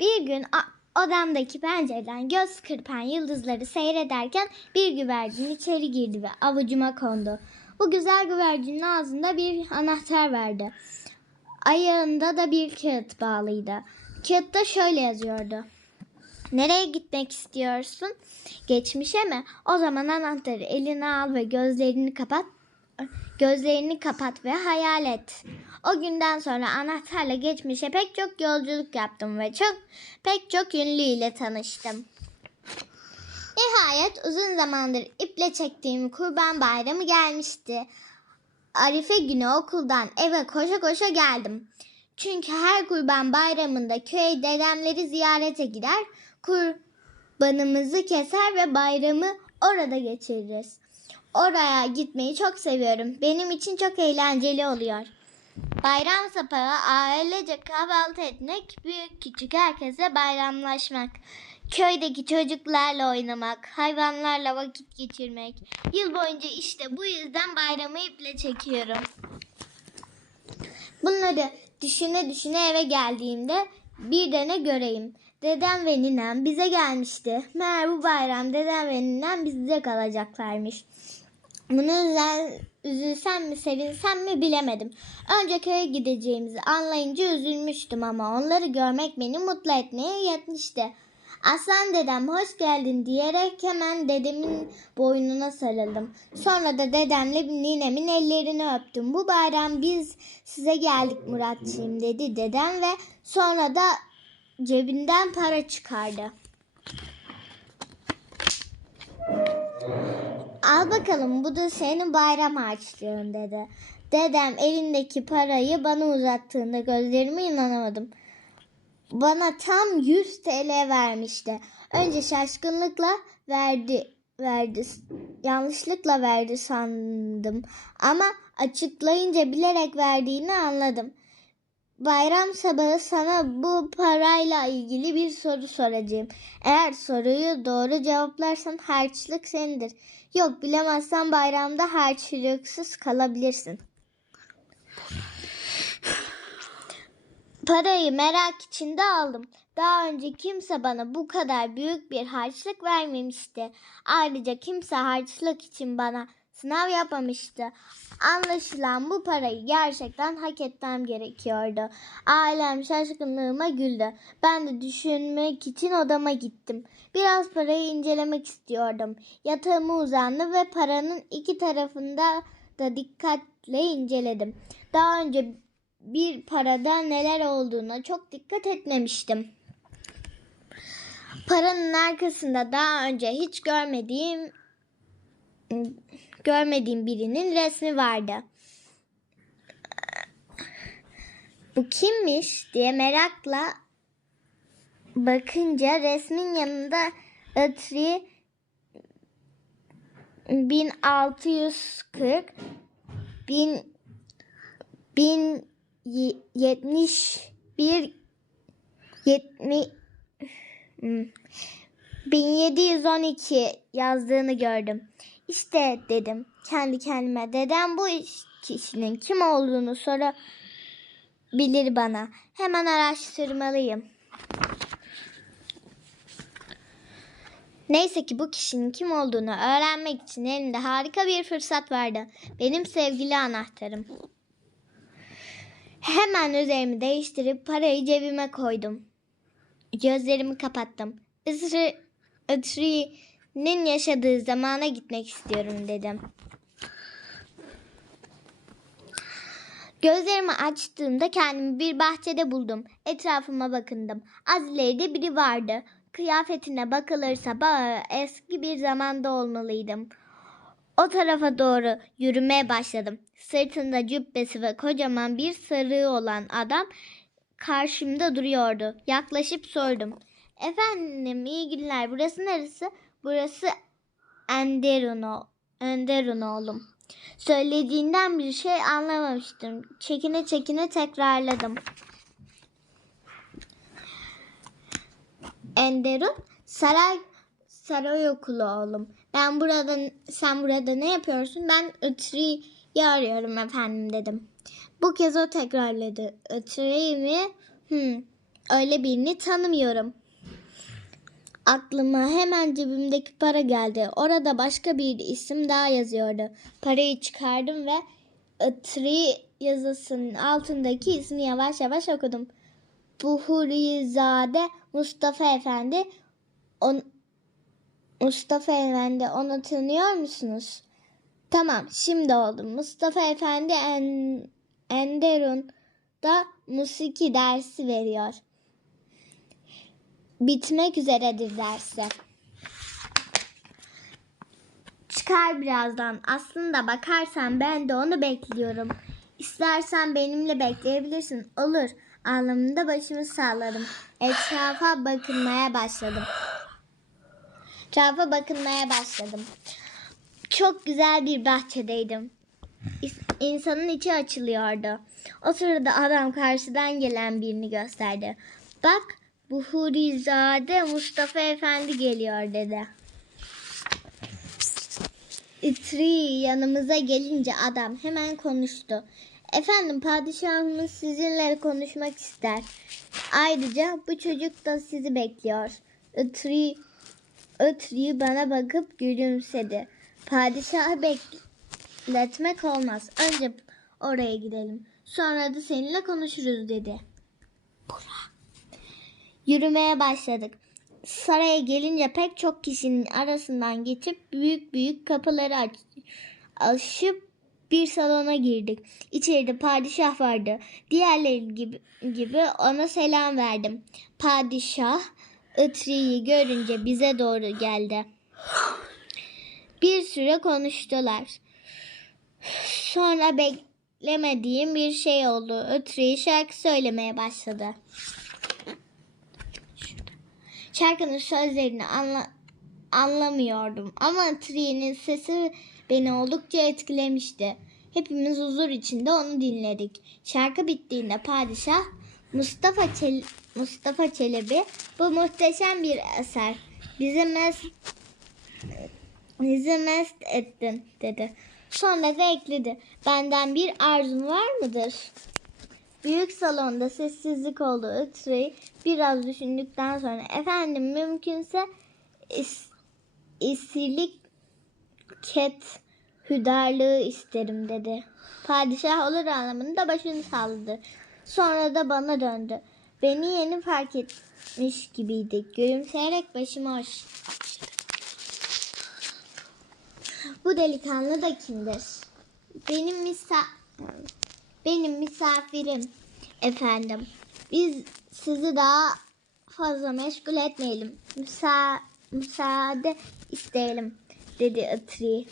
Bir gün odamdaki pencereden göz kırpan yıldızları seyrederken bir güvercin içeri girdi ve avucuma kondu. Bu güzel güvercinin ağzında bir anahtar vardı. Ayağında da bir kağıt bağlıydı. Kağıtta şöyle yazıyordu. Nereye gitmek istiyorsun? Geçmişe mi? O zaman anahtarı eline al ve gözlerini kapat. Gözlerini kapat ve hayal et. O günden sonra anahtarla geçmişe pek çok yolculuk yaptım ve çok pek çok ünlü ile tanıştım. Nihayet uzun zamandır iple çektiğim kurban bayramı gelmişti. Arife günü okuldan eve koşa koşa geldim. Çünkü her kurban bayramında köy dedemleri ziyarete gider, kurbanımızı keser ve bayramı orada geçiririz. Oraya gitmeyi çok seviyorum. Benim için çok eğlenceli oluyor. Bayram sabahı ailece kahvaltı etmek, büyük küçük herkese bayramlaşmak, köydeki çocuklarla oynamak, hayvanlarla vakit geçirmek. Yıl boyunca işte bu yüzden bayramı iple çekiyorum. Bunları düşüne düşüne eve geldiğimde bir de ne göreyim. Dedem ve ninem bize gelmişti. Meğer bu bayram dedem ve ninem bizde kalacaklarmış. Bunu üzülsem mi sevinsem mi bilemedim. Önce köye gideceğimizi anlayınca üzülmüştüm ama onları görmek beni mutlu etmeye yetmişti. Aslan dedem hoş geldin diyerek hemen dedemin boynuna sarıldım. Sonra da dedemle ninemin ellerini öptüm. Bu bayram biz size geldik Muratçığım dedi dedem ve sonra da cebinden para çıkardı. Al bakalım bu da senin bayram harçlığın dedi. Dedem elindeki parayı bana uzattığında gözlerime inanamadım. Bana tam 100 TL vermişti. Önce şaşkınlıkla verdi verdi. Yanlışlıkla verdi sandım. Ama açıklayınca bilerek verdiğini anladım. Bayram sabahı sana bu parayla ilgili bir soru soracağım. Eğer soruyu doğru cevaplarsan harçlık senindir. Yok bilemezsen bayramda harçlıksız kalabilirsin. Parayı merak içinde aldım. Daha önce kimse bana bu kadar büyük bir harçlık vermemişti. Ayrıca kimse harçlık için bana sınav yapmamıştı. Anlaşılan bu parayı gerçekten hak etmem gerekiyordu. Ailem şaşkınlığıma güldü. Ben de düşünmek için odama gittim. Biraz parayı incelemek istiyordum. Yatağıma uzandım ve paranın iki tarafında da dikkatle inceledim. Daha önce bir parada neler olduğuna çok dikkat etmemiştim. Paranın arkasında daha önce hiç görmediğim görmediğim birinin resmi vardı. Bu kimmiş diye merakla bakınca resmin yanında Atri 1640 bin, bin 71 70 hmm, 1712 yazdığını gördüm. İşte dedim kendi kendime. Dedem bu iş- kişinin kim olduğunu sorabilir bana. Hemen araştırmalıyım. Neyse ki bu kişinin kim olduğunu öğrenmek için elimde harika bir fırsat vardı. Benim sevgili anahtarım. Hemen üzerimi değiştirip parayı cebime koydum. Gözlerimi kapattım. Isri, Itri'nin yaşadığı zamana gitmek istiyorum dedim. Gözlerimi açtığımda kendimi bir bahçede buldum. Etrafıma bakındım. Az ileride biri vardı. Kıyafetine bakılırsa bayağı eski bir zamanda olmalıydım. O tarafa doğru yürümeye başladım. Sırtında cübbesi ve kocaman bir sarığı olan adam karşımda duruyordu. Yaklaşıp sordum. Efendim iyi günler. Burası neresi? Burası Enderun, Enderun oğlum. Söylediğinden bir şey anlamamıştım. Çekine çekine tekrarladım. Enderun saray saray okulu oğlum. Ben burada sen burada ne yapıyorsun? Ben Itri'yi arıyorum efendim dedim. Bu kez o tekrarladı. Itri'yi mi? Hmm. öyle birini tanımıyorum. Aklıma hemen cebimdeki para geldi. Orada başka bir isim daha yazıyordu. Parayı çıkardım ve Itri yazısının altındaki ismi yavaş yavaş okudum. Buhurizade Mustafa Efendi. On, Mustafa Efendi onu tanıyor musunuz? Tamam şimdi oldu. Mustafa Efendi en, Enderun'da musiki dersi veriyor. Bitmek üzeredir dersi. Çıkar birazdan. Aslında bakarsan ben de onu bekliyorum. İstersen benimle bekleyebilirsin. Olur. Anlamında başımı salladım. Etrafa bakınmaya başladım. Etrafa bakınmaya başladım. Çok güzel bir bahçedeydim. İnsanın içi açılıyordu. O sırada adam karşıdan gelen birini gösterdi. Bak Buhurizade Mustafa Efendi geliyor dedi. İtri yanımıza gelince adam hemen konuştu. Efendim padişahımız sizinle konuşmak ister. Ayrıca bu çocuk da sizi bekliyor. Itri, Itri bana bakıp gülümsedi. Padişahı bekletmek olmaz. Önce oraya gidelim. Sonra da seninle konuşuruz dedi. Yürümeye başladık. Saraya gelince pek çok kişinin arasından geçip büyük büyük kapıları aç aşıp bir salona girdik. İçeride padişah vardı. Diğerleri gibi, gibi ona selam verdim. Padişah Itri'yi görünce bize doğru geldi. Bir süre konuştular. Sonra beklemediğim bir şey oldu. Itri şarkı söylemeye başladı. Şarkının sözlerini anla, anlamıyordum ama Tri'nin sesi beni oldukça etkilemişti. Hepimiz huzur içinde onu dinledik. Şarkı bittiğinde padişah Mustafa Çel Mustafa Çelebi bu muhteşem bir eser. Bizi mest bizi mest ettin dedi. Sonra da ekledi. Benden bir arzun var mıdır? Büyük salonda sessizlik oldu. Itri biraz düşündükten sonra efendim mümkünse is, isilik ket hüdarlığı isterim dedi. Padişah olur anlamında başını salladı. Sonra da bana döndü. Beni yeni fark etmiş gibiydi. Gülümseyerek başımı açtı. Bu delikanlı da kimdir? Benim misa benim misafirim efendim. Biz sizi daha fazla meşgul etmeyelim. Müsa müsaade isteyelim dedi Itri.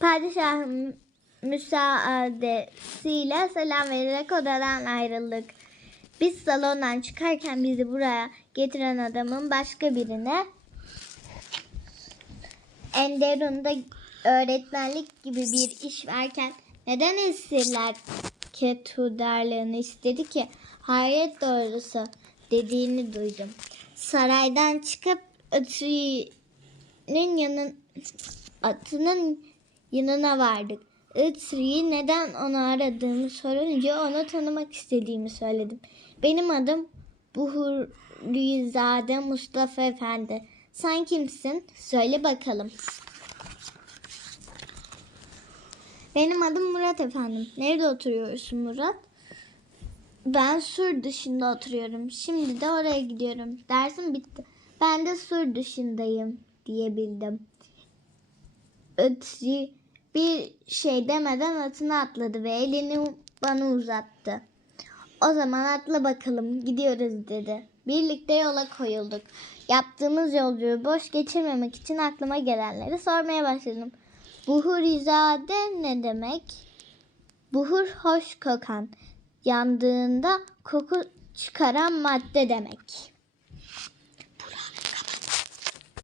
Padişahın müsaadesiyle selam vererek odadan ayrıldık. Biz salondan çıkarken bizi buraya getiren adamın başka birine Enderun'da öğretmenlik gibi bir iş varken neden esirler ketudarlığını istedi ki? Hayret doğrusu dediğini duydum. Saraydan çıkıp Itri'nin yanın atının yanına vardık. Itri'yi neden onu aradığımı sorunca onu tanımak istediğimi söyledim. Benim adım Buhurizade Mustafa Efendi. Sen kimsin? Söyle bakalım. Benim adım Murat efendim. Nerede oturuyorsun Murat? Ben sur dışında oturuyorum. Şimdi de oraya gidiyorum. Dersim bitti. Ben de sur dışındayım diyebildim. Ötzi bir şey demeden atına atladı ve elini bana uzattı. O zaman atla bakalım gidiyoruz dedi. Birlikte yola koyulduk. Yaptığımız yolculuğu boş geçirmemek için aklıma gelenleri sormaya başladım. Buhurizade ne demek? Buhur hoş kokan, yandığında koku çıkaran madde demek.